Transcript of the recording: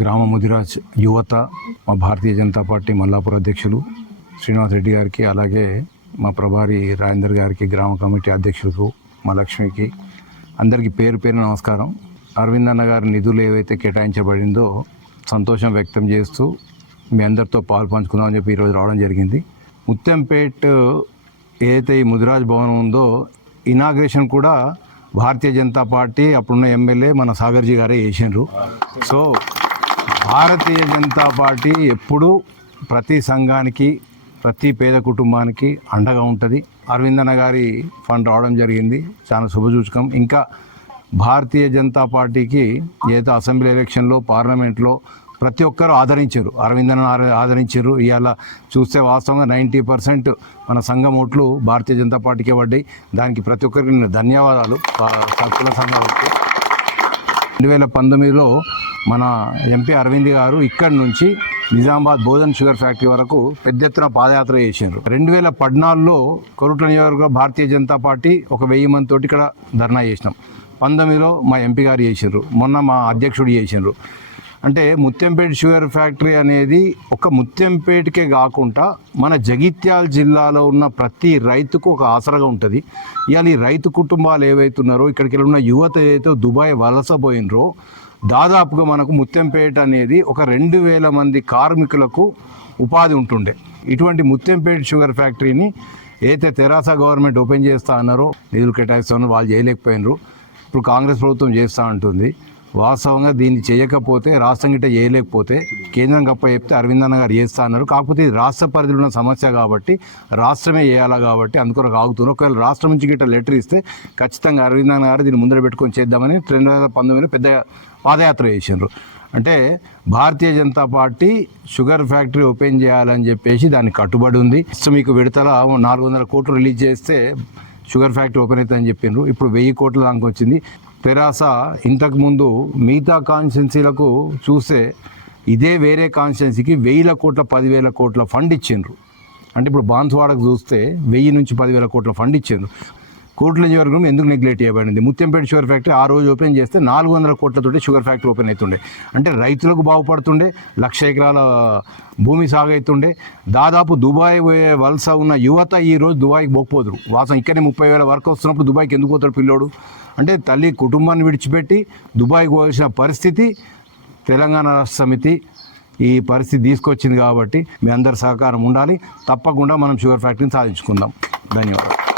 గ్రామ ముదిరాజ్ యువత మా భారతీయ జనతా పార్టీ మల్లాపూర్ అధ్యక్షులు శ్రీనివాస్ రెడ్డి గారికి అలాగే మా ప్రభారి రాజేందర్ గారికి గ్రామ కమిటీ అధ్యక్షులకు మా లక్ష్మికి అందరికీ పేరు పేరు నమస్కారం. అరవింద్ అన్న గారి నిధులు ఏవైతే కేటాయించబడిందో సంతోషం వ్యక్తం చేస్తూ మీ అందరితో పాలు పంచుకుందామని చెప్పి ఈరోజు రావడం జరిగింది. ముత్యంపేట్ ఏదైతే ఈ ముదిరాజ్ భవనం ఉందో ఇనాగ్రేషన్ కూడా భారతీయ జనతా పార్టీ అప్పుడున్న ఎమ్మెల్యే మన సాగర్జీ గారే చేసిండ్రు. సో భారతీయ జనతా పార్టీ ఎప్పుడూ ప్రతి సంఘానికి ప్రతి పేద కుటుంబానికి అండగా ఉంటుంది. అరవిందన్న గారి ఫండ్ రావడం జరిగింది. చాలా శుభసూచకం. ఇంకా భారతీయ జనతా పార్టీకి ఏదైతే అసెంబ్లీ ఎలక్షన్లో పార్లమెంట్లో ప్రతి ఒక్కరు ఆదరించారు. అరవిందన్న ఆదరించారు. ఇవాళ చూస్తే వాస్తవంగా నైంటీ పర్సెంట్ మన సంఘం ఓట్లు భారతీయ జనతా పార్టీకే పడ్డాయి. దానికి ప్రతి ఒక్కరికి ధన్యవాదాలు. ప- కుల సంఘాలకు. రెండు వేల పంతొమ్మిదిలో మన ఎంపీ అరవింద్ గారు ఇక్కడి నుంచి నిజామాబాద్ బోధన్ షుగర్ ఫ్యాక్టరీ వరకు పెద్ద ఎత్తున పాదయాత్ర చేసిండ్రు. రెండు వేల పద్నాలుగులో కొరుట్ల నియోజకవర్గ భారతీయ జనతా పార్టీ ఒక వెయ్యి మంది తోటి ఇక్కడ ధర్నా చేసినాం. పంతొమ్మిదిలో మా ఎంపీ గారు చేసిండ్రు. మొన్న మా అధ్యక్షుడు చేసిండ్రు. అంటే ముత్యంపేట షుగర్ ఫ్యాక్టరీ అనేది ఒక ముత్యంపేటకే కాకుండా మన జగిత్యాల జిల్లాలో ఉన్న ప్రతి రైతుకు ఒక ఆసరగా ఉంటుంది. ఇవాళ ఈ రైతు కుటుంబాలు ఏవైతున్నారో ఇక్కడికి ఉన్న యువత ఏదైతే దుబాయ్ వలసపోయినరో దాదాపుగా మనకు ముత్యంపేట అనేది ఒక రెండు వేల మంది కార్మికులకు ఉపాధి ఉంటుండే. ఇటువంటి ముత్యంపేట షుగర్ ఫ్యాక్టరీని ఏదైతే తెరాస గవర్నమెంట్ ఓపెన్ చేస్తా అన్నారో నిధులు కేటాయిస్తారో వాళ్ళు చేయలేకపోయినారు. ఇప్పుడు కాంగ్రెస్ ప్రభుత్వం చేస్తూ ఉంటుంది వాస్తవంగా దీన్ని చేయకపోతే రాష్ట్రం గిట్ట చేయలేకపోతే కేంద్రం గప్ప చెప్తే అరవింద్ అన్న గారు చేస్తా అన్నారు. కాకపోతే ఇది రాష్ట్ర పరిధిలో ఉన్న సమస్య కాబట్టి రాష్ట్రమే చేయాలా కాబట్టి అందుకొరకు ఆగుతుంది ఒకవేళ రాష్ట్రం నుంచి గిట్ట లెటర్ ఇస్తే ఖచ్చితంగా అరవింద్ అన్న గారు దీన్ని ముందర పెట్టుకొని చేద్దామని రెండు వేల పంతొమ్మిదిలో పెద్ద పాదయాత్ర చేసిండ్రు. అంటే Bharatiya Janata party sugar factory open చేయాలని చెప్పేసి దానికి కట్టుబడి ఉంది. మీకు విడతల నాలుగు వందల కోట్లు రిలీజ్ చేస్తే షుగర్ ఫ్యాక్టరీ ఓపెన్ అవుతుందని చెప్పిండ్రు ఇప్పుడు వెయ్యి కోట్ల దానికి వచ్చింది తెరాస ఇంతకుముందు మిగతా కాన్స్టిట్యున్సీలకు చూస్తే ఇదే వేరే కాన్స్టిట్యున్సీకి వెయ్యిల కోట్ల పదివేల కోట్ల ఫండ్ ఇచ్చిండ్రు. అంటే ఇప్పుడు బాన్స్వాడకు చూస్తే వెయ్యి నుంచి పదివేల కోట్ల ఫండ్ ఇచ్చిండ్రు. కోట్ల నియోజకవర్గం ఎందుకు నెగ్లెక్ట్ చేయబడింది? ముత్యంపేట షుగర్ ఫ్యాక్టరీ ఆ రోజు ఓపెన్ చేస్తే నాలుగు వందల కోట్లతోటి షుగర్ ఫ్యాక్టరీ ఓపెన్ అవుతుండే. అంటే రైతులకు బాగుపడుతుండే లక్ష ఎకరాల భూమి సాగైతుండే. దాదాపు దుబాయ్ వలస ఉన్న యువత ఈ రోజు దుబాయ్కి పోకపోదురు. వాసం ఇక్కడనే ముప్పై వేల వరకు వస్తున్నప్పుడు దుబాయ్కి ఎందుకు పోతాడు పిల్లోడు? అంటే తల్లి కుటుంబాన్ని విడిచిపెట్టి దుబాయ్ పోవాల్సిన పరిస్థితి తెలంగాణ రాష్ట్ర సమితి ఈ పరిస్థితి తీసుకొచ్చింది కాబట్టి మీ అందరి సహకారం ఉండాలి. తప్పకుండా మనం షుగర్ ఫ్యాక్టరీని సాధించుకుందాం. ధన్యవాదాలు.